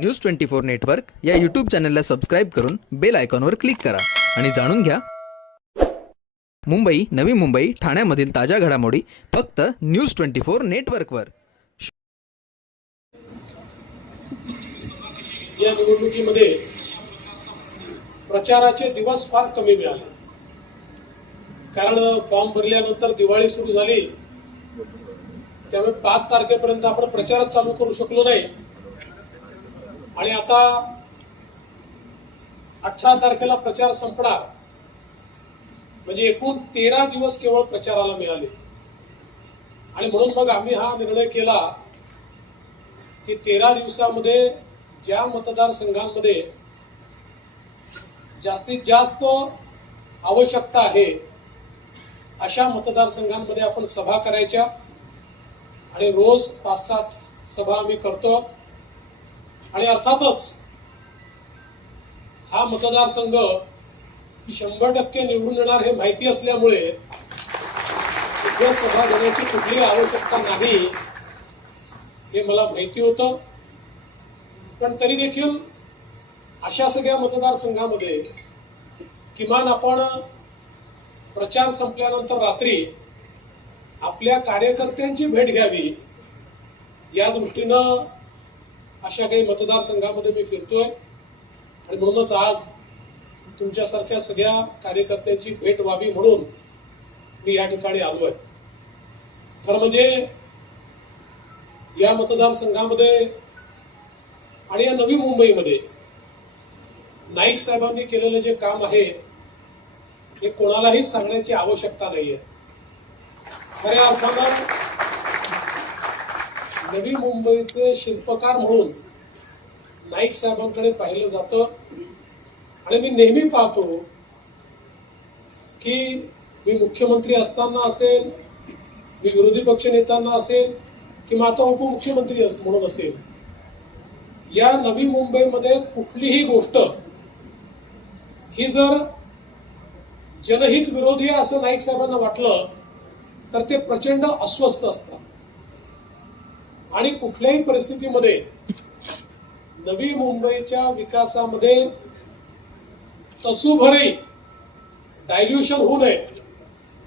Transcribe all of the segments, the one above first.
News twenty four network या YouTube चॅनलला subscribe करून बेल आयकॉनवर क्लिक करा. आणि जाणून घ्या. मुंबई नवी मुंबई ठाण्यामधील ताज्या घडामोडी फक्त न्यूज ट्वेंटी फोर नेटवर्कवर या निवडणुकीमध्ये प्रचाराचे दिवस फार कमी मिळाले. कारण फॉर्म भरल्यानंतर दिवाळी सुरू झाली. त्यामुळे पाच तारखेपर्यंत आपण प्रचारच चालू करू शकलो नाही. आणि आता अठरा तारखेला प्रचार संपणार. म्हणजे एकूण तेरा दिवस केवळ प्रचाराला मिळाले. आणि म्हणून मग आम्ही हा निर्णय केला की तेरा दिवसामध्ये ज्या मतदारसंघांमध्ये जास्तीत जास्त आवश्यकता आहे अशा मतदारसंघांमध्ये आपण सभा करायच्या. आणि रोज पाच सात सभा आम्ही करतो. आणि अर्थातच हा मतदारसंघ शंभर टक्के निवडून येणार हे माहिती असल्यामुळे सभा घेण्याची कुठलीही आवश्यकता नाही हे मला माहिती होतं. पण तरी देखील अशा सगळ्या मतदारसंघामध्ये किमान आपण प्रचार संपल्यानंतर रात्री आपल्या कार्यकर्त्यांची भेट घ्यावी या दृष्टीनं अशा काही मतदारसंघामध्ये मी फिरतोय. आणि म्हणूनच आज तुमच्यासारख्या सगळ्या कार्यकर्त्यांची भेट व्हावी म्हणून मी या ठिकाणी आलोय. खरं म्हणजे या मतदारसंघामध्ये आणि या नवी मुंबईमध्ये नाईक साहेबांनी केलेलं जे काम आहे हे कोणालाही सांगण्याची आवश्यकता नाहीये. खऱ्या अर्थानं नवी मुंबईचे शिल्पकार म्हणून नाईक साहेबांकडे पाहिलं जातं. आणि मी नेहमी पाहतो की मी मुख्यमंत्री असताना असेल मी विरोधी पक्ष नेत्यांना असेल किंवा आता उपमुख्यमंत्री अस- म्हणून असेल. या नवी मुंबईमध्ये कुठलीही गोष्ट ही जर जनहित विरोधी असं नाईक साहेबांना वाटलं तर ते प्रचंड अस्वस्थ असतात. आणि कुठल्याही परिस्थितीमध्ये नवी मुंबईच्या विकासामध्ये तसूभरही डायल्युशन होऊ नये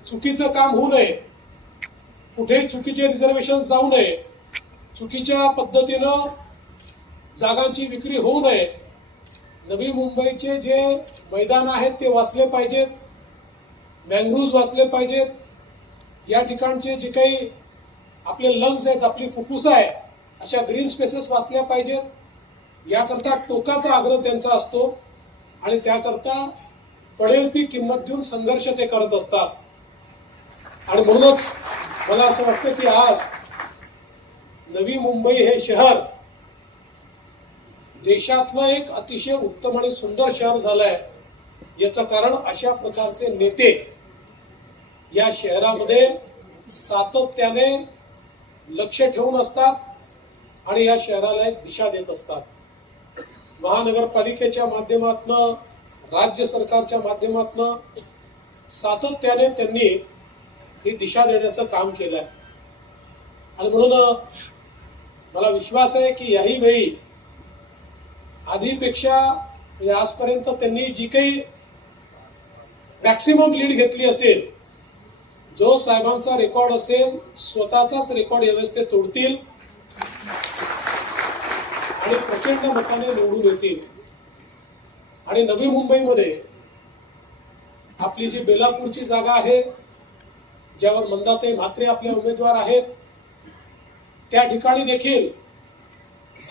चुकीचं काम होऊ नये कुठेही चुकीचे रिझर्वेशन जाऊ नये चुकीच्या पद्धतीनं जागांची विक्री होऊ नये नवी मुंबईचे जे मैदान आहेत ते वाचले पाहिजेत मँग्रुव्ज वाचले पाहिजेत या ठिकाणचे जे काही आपले लंग्स आहेत आपली फुफ्फुस आहे अशा ग्रीन स्पेसेस वाचल्या पाहिजेत. याकरता टोकाचा आग्रह त्यांचा असतो आणि त्याकरता पडेल ती किंमत देऊन संघर्ष ते करत असतात. आणि म्हणूनच मला असं वाटतं की आज नवी मुंबई हे शहर देशातलं एक अतिशय उत्तम आणि सुंदर शहर झालंय. याचं कारण अशा प्रकारचे नेते या शहरामध्ये सातत्याने लक्ष ठेवून असतात आणि या शहराला एक दिशा देत असतात. महानगरपालिकेच्या माध्यमातनं राज्य सरकारच्या माध्यमातनं सातत्याने त्यांनी ही दिशा देण्याचं काम केलंय. आणि म्हणून मला विश्वास आहे की याही वेळी आधीपेक्षा म्हणजे आजपर्यंत त्यांनी जी काही मॅक्सिमम लीड घेतली असेल जो साहेबांचा रेकॉर्ड असेल स्वतःचाच रेकॉर्ड व्यवस्थेत तोडतील आणि प्रचंड मताने निवडून येतील. आणि नवी मुंबईमध्ये आपली जी बेलापूरची जागा आहे ज्यावर मंदाताई म्हात्रे आपले उमेदवार आहेत त्या ठिकाणी देखील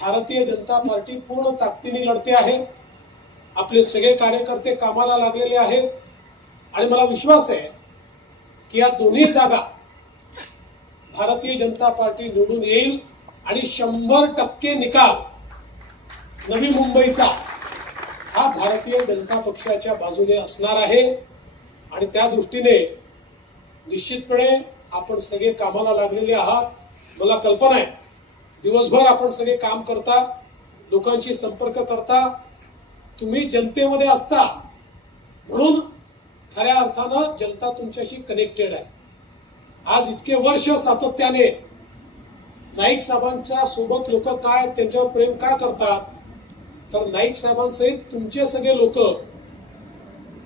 भारतीय जनता पार्टी पूर्ण ताकदीने लढते आहे. आपले सगळे कार्यकर्ते कामाला लागलेले आहेत. आणि मला विश्वास आहे की या दोन्ही जागा भारतीय जनता पार्टी निवडून येईल आणि शंभर टक्के निकाल नवी मुंबईचा हा भारतीय जनता पक्षाच्या बाजूने असणार आहे. आणि त्या दृष्टीने निश्चितपणे आपण सगळे कामाला लागलेले आहात. मला कल्पना आहे दिवसभर आपण सगळे काम करता लोकांशी संपर्क करता तुम्ही जनतेमध्ये असता म्हणून खऱ्या अर्थानं जनता तुमच्याशी कनेक्टेड आहे. आज इतके वर्ष सातत्याने नाईक साहेबांच्या सोबत लोक काय त्यांच्यावर प्रेम का करतात? तर नाईक साहेबांसहित तुमचे सगळे लोक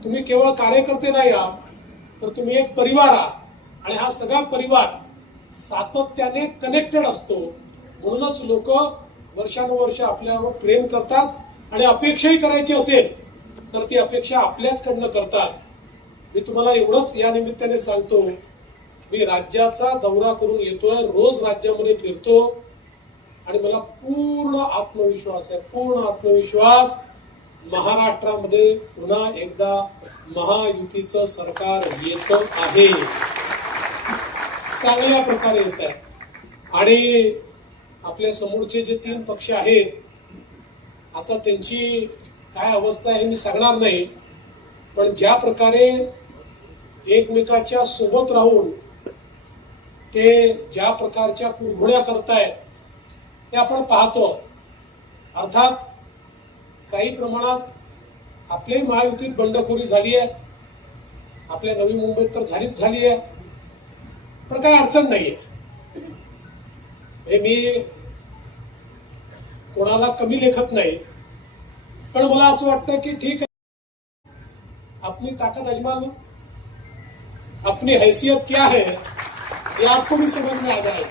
तुम्ही केवळ कार्यकर्ते नाही आहात तर तुम्ही एक परिवार आहात. आणि हा सगळा परिवार सातत्याने कनेक्टेड असतो. म्हणूनच लोक वर्षानुवर्ष आपल्यावर प्रेम करतात. आणि अपेक्षाही करायची असेल तर ती अपेक्षा आपल्याचकडनं करतात. मी तुम्हाला एवढंच या निमित्ताने सांगतो मी राज्याचा दौरा करून येतोय रोज राज्यामध्ये फिरतो आणि मला पूर्ण आत्मविश्वास आहे पूर्ण आत्मविश्वास महाराष्ट्रामध्ये पुन्हा एकदा महायुतीचं सरकार येत आहे. चांगल्या प्रकारे येत आहे. आणि आपल्या समोरचे जे तीन पक्ष आहेत आता त्यांची काय अवस्था आहे मी सांगणार नाही पण ज्या प्रकारे एकमेकाच्या सोबत राहून ते ज्या प्रकारच्या कुरघोड्या करतायत ते आपण पाहतो. अर्थात काही प्रमाणात आपल्याही महायुतीत बंडखोरी झाली आहे आपल्या नवी मुंबईत तर झालीच झाली आहे पण काही अडचण नाहीये. हे मी कोणाला कमी लेखत नाही. पण मला असं वाटतं की ठीक आहे. आपली ताकद अजमान अपनी हैसियत क्या है? ये आपको भी समझ में आ जाए।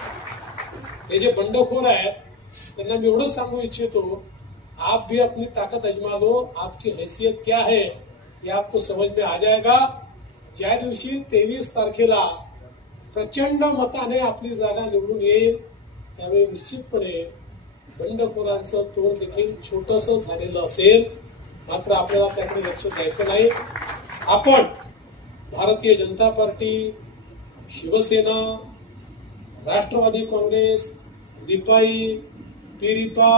हे जे बंडखोर आहेत त्यांना मी एवढंच सांगू इच्छितो हो। आप भी अपनी ताकत अजमा लो। आपकी हैसियत क्या है ये आपको समझ में आ जाएगा। ज्या दिवशी तेवीस तारखेला प्रचंड मताने आपली जागा निवडून येईल। त्यावेळी निश्चितपणे बंडखोरांचं तोंड देखील छोटस झालेलं असेल. मात्र आपल्याला त्याकडे लक्ष द्यायचं नाही. आपण भारतीय जनता पार्टी शिवसेना राष्ट्रवादी काँग्रेस रिपाई पिरिपा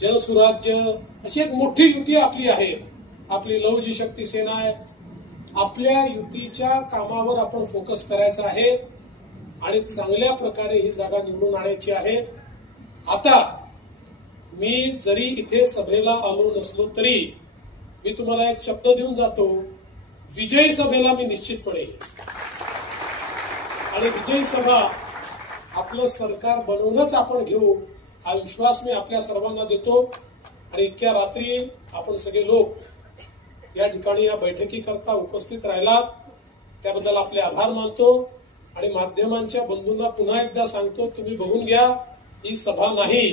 जनसुराज्य अशी एक मोठी युती आपली आहे. आपली लवजी शक्ती सेना आहे. आपल्या युतीच्या कामावर आपण फोकस करायचा आहे आणि चांगल्या प्रकारे ही जागा निवडून आणायची आहे. आता मी जरी इथे सभेला आलो नसलो तरी मी तुम्हाला एक शब्द देऊन जातो. विजयी सभेला मी निश्चितपणे आणि विजयी सभा आपलं सरकार बनवूनच आपण घेऊ हा विश्वास मी आपल्या सर्वांना देतो. आणि इतक्या रात्री आपण सगळे लोक या ठिकाणी या बैठकीकरता उपस्थित राहिलात. त्याबद्दल आपले आभार मानतो. आणि माध्यमांच्या बंधूंना पुन्हा एकदा सांगतो तुम्ही बघून घ्या ही सभा नाही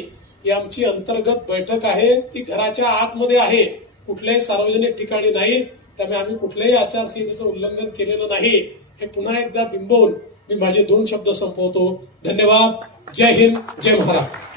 ही आमची अंतर्गत बैठक आहे. ती घराच्या आतमध्ये आहे. कुठल्याही सार्वजनिक ठिकाणी नाही. त्यामुळे आम्ही कुठल्याही आचारसंहितेचं उल्लंघन केलेलं नाही. हे पुन्हा एकदा बिंबवून मी माझे दोन शब्द संपवतो. धन्यवाद. जय हिंद. जय महाराष्ट्र.